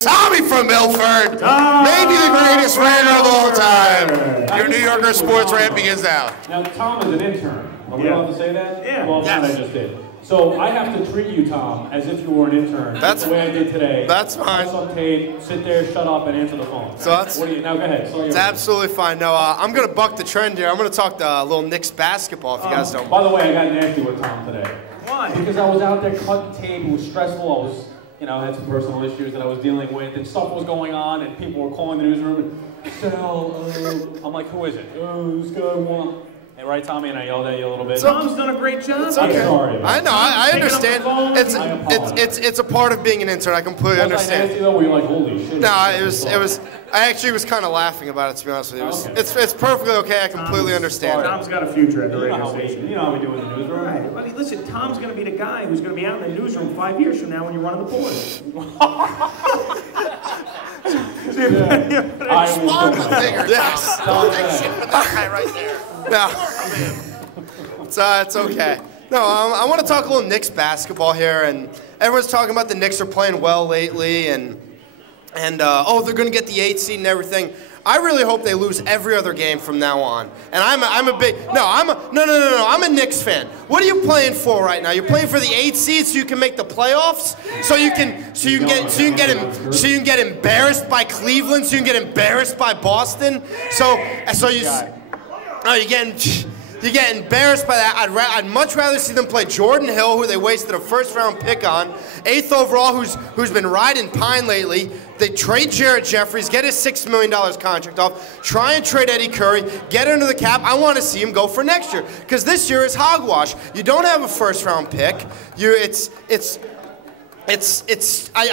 Tommy from Milford, maybe the greatest ranter of all time. Your New Yorker sports rant begins now. Now, Tom is an intern. Are we allowed to say that? Yeah. Well, yes. I just did. So I have to treat you, Tom, as if you were an intern. That's the way I did today. That's fine. Press on tape, sit there, shut up, and answer the phone. So that's. What do you? Now go ahead. It's absolutely fine. No, I'm gonna buck the trend here. I'm gonna talk a little Knicks basketball if you guys don't. By the way, I got nasty with Tom today. Why? Because I was out there cutting tape. It was stressful. I was, I had some personal issues that I was dealing with, and stuff was going on, and people were calling the newsroom. And, Sal, I'm like, who is it? Oh, this guy won. Hey, right, Tommy? And I yelled at you a little bit. Tom's done a great job. It's okay. I'm sorry. I know. I understand. I It's a part of being an intern. I completely understand. Was I nasty though? Were you like, holy shit? No, it was. I actually was kind of laughing about it, to be honest with you. It's perfectly okay. I completely understand. Tom's got a future at the radio station. You know how we do in the newsroom. Right. I mean, listen, Tom's going to be the guy who's going to be out in the newsroom 5 years from now when you're running the board. Swallow the finger, yes. Don't take shit for that guy right there. No. It's okay. No, I want to talk a little Knicks basketball here, and everyone's talking about the Knicks are playing well lately, and oh, they're going to get the 8th seed and everything. I really hope they lose every other game from now on. And I'm a Knicks fan. What are you playing for right now? You're playing for the 8th seed so you can make the playoffs, so you can get embarrassed by Cleveland, so you can get embarrassed by Boston. You get embarrassed by that. I'd much rather see them play Jordan Hill, who they wasted a first-round pick on, 8th overall, who's been riding pine lately. They trade Jarrett Jeffries, get his $6 million contract off, try and trade Eddie Curry, get under the cap. I want to see him go for next year, because this year is hogwash. You don't have a first-round pick. I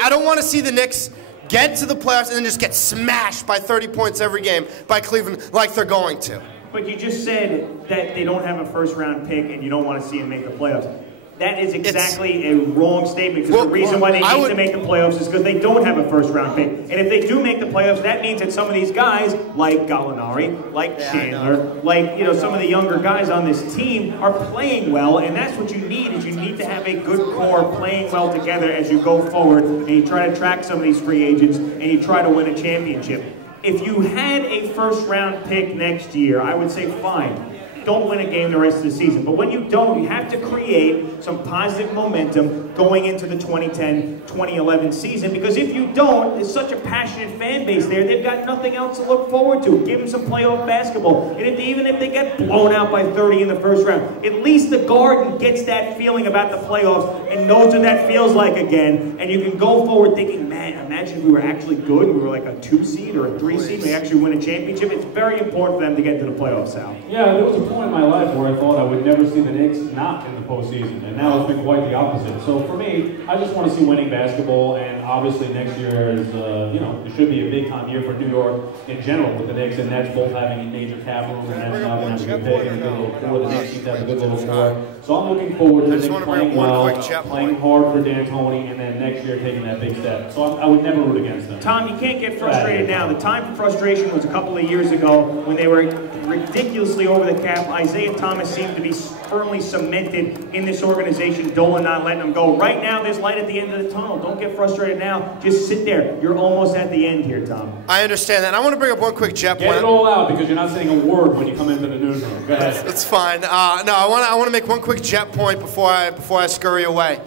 don't want to see the Knicks get to the playoffs and then just get smashed by 30 points every game by Cleveland like they're going to. But you just said that they don't have a first-round pick and you don't want to see them make the playoffs. That is exactly a wrong statement, because the reason why they need to make the playoffs is because they don't have a first-round pick. And if they do make the playoffs, that means that some of these guys, like Gallinari, like Chandler, like some of the younger guys on this team are playing well, and that's what you need, is you need to have a good core playing well together as you go forward, and you try to track some of these free agents, and you try to win a championship. If you had a first-round pick next year, I would say fine. Don't win a game the rest of the season. But when you don't, you have to create some positive momentum going into the 2010-2011 season, because if you don't, there's such a passionate fan base there, they've got nothing else to look forward to. Give them some playoff basketball. And even if they get blown out by 30 in the first round, at least the Garden gets that feeling about the playoffs and knows what that feels like again. And you can go forward thinking, man, imagine if we were actually good, we were like a 2 seed or a 3 seed, and we actually win a championship. It's very important for them to get to the playoffs, Sal. Yeah, there was a point in my life where I thought I would never see the Knicks not in the postseason, and now it's been quite the opposite. So for me, I just want to see winning basketball, and obviously next year is, it should be a big-time year for New York in general with the Knicks, and that's both having a major cap room, and that's not going to have a good pick and a good little core. The Knicks seem to have a good little core. So I'm looking forward to the Knicks playing well, playing hard for D'Antoni, and then next year taking that big step. So I would never root against them. Tom, you can't get frustrated now. The time for frustration was a couple of years ago when they were ridiculously over the cap. Isaiah Thomas seemed to be firmly cemented in this organization. Dolan not letting him go. Right now, there's light at the end of the tunnel. Don't get frustrated now. Just sit there. You're almost at the end here, Tom. I understand that. I want to bring up one quick Jet point. Get it all out, because you're not saying a word when you come into the newsroom. Go ahead. It's fine. No, I want to make one quick Jet point before I scurry away.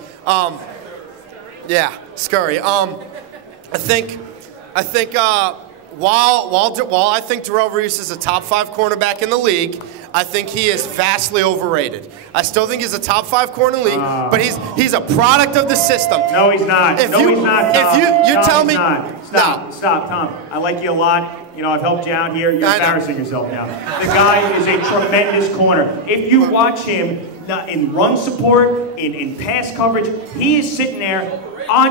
Scurry. I think while I think Darrell Reeves is a top 5 cornerback in the league, I think he is vastly overrated. I still think he's a top 5 corner in the league, but he's a product of the system. No, he's not. He's not. Tom. If you tell me, Stop, Tom. I like you a lot. I've helped you out here. You're embarrassing yourself now. The guy is a tremendous corner. If you watch him in run support, in pass coverage, he is sitting there.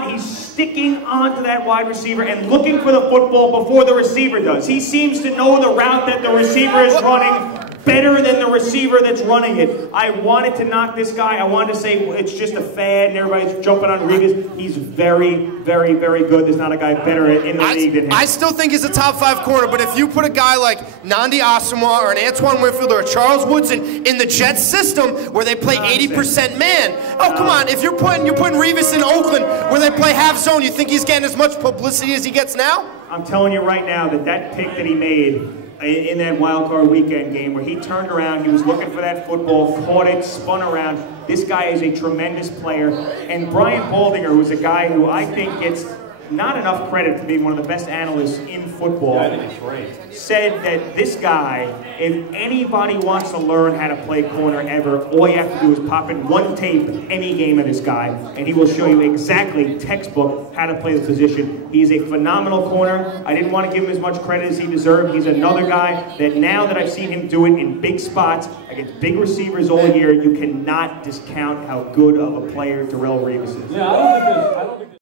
He's sticking onto that wide receiver and looking for the football before the receiver does. He seems to know the route that the receiver is running better than the receiver that's running it. I wanted to knock this guy. I wanted to say it's just a fad and everybody's jumping on Revis. He's very, very, very good. There's not a guy better in the league than him. I still think he's a top 5 corner, but if you put a guy like Nnamdi Asomugha or an Antoine Winfield or a Charles Woodson in the Jets system where they play 80% man, oh come on! If you're putting Revis in Oakland where they play half zone, you think he's getting as much publicity as he gets now? I'm telling you right now that pick that he made in that wild card weekend game where he turned around, he was looking for that football, caught it, spun around. This guy is a tremendous player. And Brian Baldinger, who's a guy who I think gets not enough credit for being one of the best analysts in football, yeah, I think it's great, said that this guy, if anybody wants to learn how to play corner ever, all you have to do is pop in one tape any game of this guy, and he will show you exactly, textbook, how to play the position. He's a phenomenal corner. I didn't want to give him as much credit as he deserved. He's another guy that now that I've seen him do it in big spots against big receivers all year, you cannot discount how good of a player Darrelle Revis is. Yeah, I don't think